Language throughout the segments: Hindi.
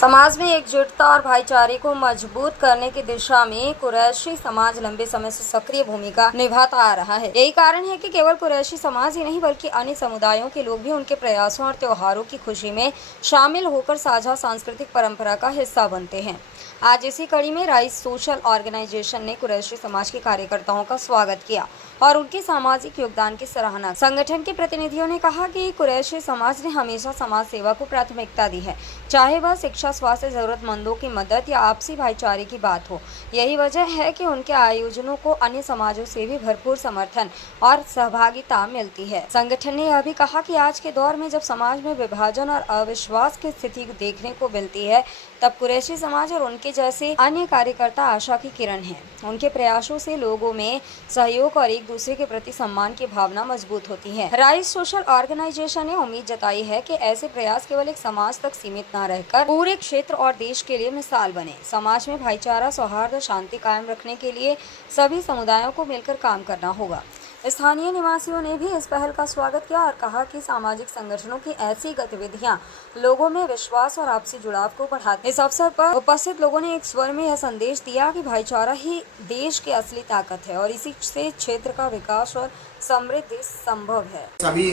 समाज में एकजुटता और भाईचारे को मजबूत करने की दिशा में कुरैशी समाज लंबे समय से सक्रिय भूमिका निभाता आ रहा है। यही कारण है कि केवल कुरैशी समाज ही नहीं बल्कि अन्य समुदायों के लोग भी उनके प्रयासों और त्योहारों की खुशी में शामिल होकर साझा सांस्कृतिक परंपरा का हिस्सा बनते हैं। आज इसी कड़ी में राइस सोशल ऑर्गेनाइजेशन ने कुरैशी समाज के कार्यकर्ताओं का स्वागत किया और उनके सामाजिक योगदान की सराहना। संगठन के प्रतिनिधियों ने कहा कि कुरैशी समाज ने हमेशा समाज सेवा को प्राथमिकता दी है, चाहे वह शिक्षा, स्वास्थ्य, जरूरतमंदों की मदद या आपसी भाईचारे की बात हो। यही वजह है कि उनके आयोजनों को अन्य समाजों से भी भरपूर समर्थन और सहभागिता मिलती है। संगठन ने यह भी कहा कि आज के दौर में जब समाज में विभाजन और अविश्वास की स्थिति देखने को मिलती है, तब कुरैशी समाज और उनके जैसे अन्य कार्यकर्ता आशा की किरण हैं। उनके प्रयासों से लोगों में सहयोग और एक दूसरे के प्रति सम्मान की भावना मजबूत होती है। राइस सोशल ऑर्गेनाइजेशन ने उम्मीद जताई है कि ऐसे प्रयास केवल एक समाज तक सीमित न रहकर पूरे क्षेत्र और देश के लिए मिसाल बने। समाज में भाईचारा, सौहार्द और शांति कायम रखने के लिए सभी समुदायों को मिलकर काम करना होगा। स्थानीय निवासियों ने भी इस पहल का स्वागत किया और कहा कि सामाजिक संगठनों की ऐसी गतिविधियां लोगों में विश्वास और आपसी जुड़ाव को बढ़ाती हैं। इस अवसर पर उपस्थित लोगों ने एक स्वर में यह संदेश दिया कि भाईचारा ही देश की असली ताकत है और इसी से क्षेत्र का विकास और समृद्धि संभव है। सभी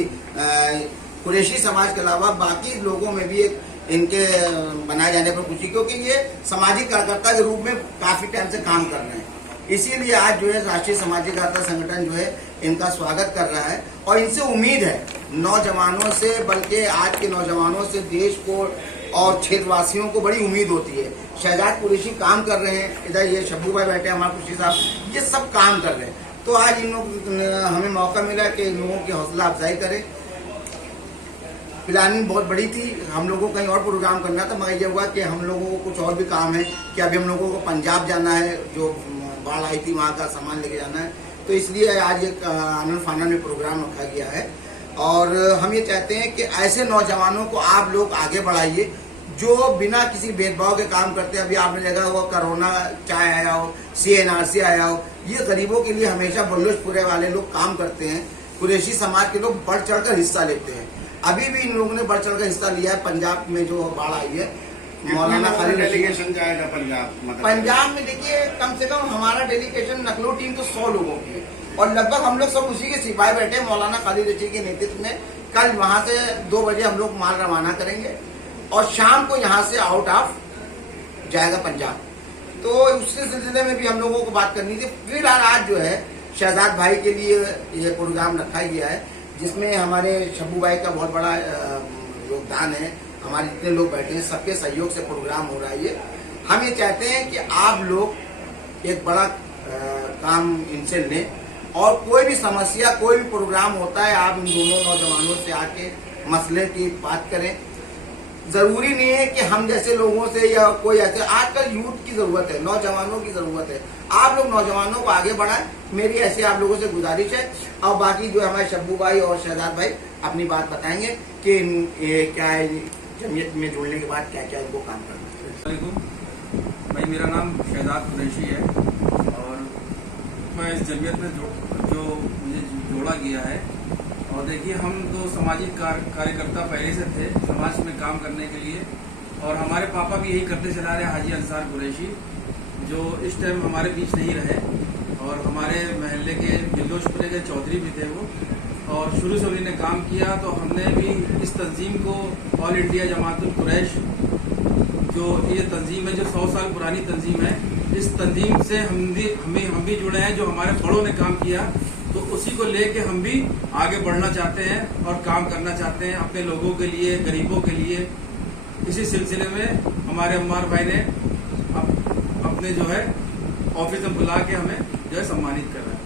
कुरैशी समाज के अलावा बाकी लोगों में भी एक इनके बनाए जाने पर खुशी, क्योंकि ये सामाजिक कार्यकर्ता के रूप में काफी टाइम से काम कर रहे हैं। इसीलिए आज जो है राष्ट्रीय सामाजिक कार्यकर्ता संगठन जो है इनका स्वागत कर रहा है और इनसे उम्मीद है नौजवानों से, बल्कि आज के नौजवानों से देश को और क्षेत्रवासियों को बड़ी उम्मीद होती है। शहजाद कुरैशी काम कर रहे हैं, इधर ये शब्बू भाई बैठे हैं, हमारे खुशी साहब, ये सब काम कर रहे हैं। तो आज इन लोग हमें मौका मिला कि इन लोगों की हौसला अफजाई करें। प्लानिंग बहुत बड़ी थी, हम लोगों को कहीं और प्रोग्राम करना था, मगर ये हुआ कि हम लोगों को कुछ और भी काम है कि अभी हम लोगों को पंजाब जाना है, जो बाढ़ आई थी वहाँ का सामान लेके जाना है। तो इसलिए आज एक आनंद फानन में प्रोग्राम रखा गया है और हम ये चाहते हैं कि ऐसे नौजवानों को आप लोग आगे बढ़ाइए जो बिना किसी भेदभाव के काम करते हैं। अभी आपने देखा होगा कोरोना चाहे आया हो, CNRC आया हो, ये गरीबों के लिए हमेशा बल्लोचपुरे वाले लोग काम करते हैं। कुरैशी समाज के लोग बढ़ चढ़ कर हिस्सा लेते हैं। अभी भी इन लोगों ने बढ़ चढ़ कर हिस्सा लिया है। पंजाब में जो बाढ़ आई है, मौलाना खालिद डेलीगेशन जाएगा पंजाब में, देखिए कम से कम हमारा डेलीगेशन नकलो टीम तो 100 लोगों की है और लगभग हम लोग सब उसी के सिपाही बैठे हैं। मौलाना खालिद रशीद के नेतृत्व में कल वहां से 2 बजे हम लोग माल रवाना करेंगे और शाम को यहाँ से आउट ऑफ जाएगा पंजाब। तो उसके सिलसिले में भी हम लोगों को बात करनी थी। फिलहाल आज जो है शहजाद भाई के लिए ये प्रोग्राम रखा गया है, जिसमें हमारे शब्बू भाई का बहुत बड़ा योगदान है। हमारे जितने लोग बैठे हैं सबके सहयोग से प्रोग्राम हो रहा है ये। हम ये चाहते हैं कि आप लोग एक बड़ा काम इनसे लें और कोई भी समस्या, कोई भी प्रोग्राम होता है, आप इन दोनों नौजवानों से आके मसले की बात करें। जरूरी नहीं है कि हम जैसे लोगों से या कोई ऐसे, आजकल यूथ की जरूरत है, नौजवानों की जरूरत है। आप लोग नौजवानों को आगे बढ़ाएं, मेरी ऐसे आप लोगों से गुजारिश है। और बाकी जो हमारे शब्बू भाई और शहजाद भाई अपनी बात बताएंगे कि क्या है जमीयत में जुड़ने के बाद क्या क्या उनको काम करना है। भाई, मेरा नाम शहजाद कुरैशी है और मैं इस जमीयत में जो मुझे जोड़ा गया है। और देखिए, हम तो सामाजिक कार्यकर्ता पहले से थे समाज में काम करने के लिए, और हमारे पापा भी यही करते चला रहे, हाजी अंसार कुरैशी, जो इस टाइम हमारे बीच नहीं रहे। और हमारे महल्ले के बिल्लोचपुरे के चौधरी भी थे वो, और शुरू से उन्होंने काम किया। तो हमने भी इस तंजीम को, ऑल इंडिया जमातुल कुरैश, जो ये तंजीम है जो 100 साल पुरानी तंजीम है, इस तंजीम से हम भी जुड़े हैं। जो हमारे बड़ों ने काम किया तो उसी को लेके हम भी आगे बढ़ना चाहते हैं और काम करना चाहते हैं अपने लोगों के लिए, गरीबों के लिए। इसी सिलसिले में हमारे अम्मार भाई ने अपने जो है ऑफिस में बुला के हमें जो है सम्मानित कर रहे हैं।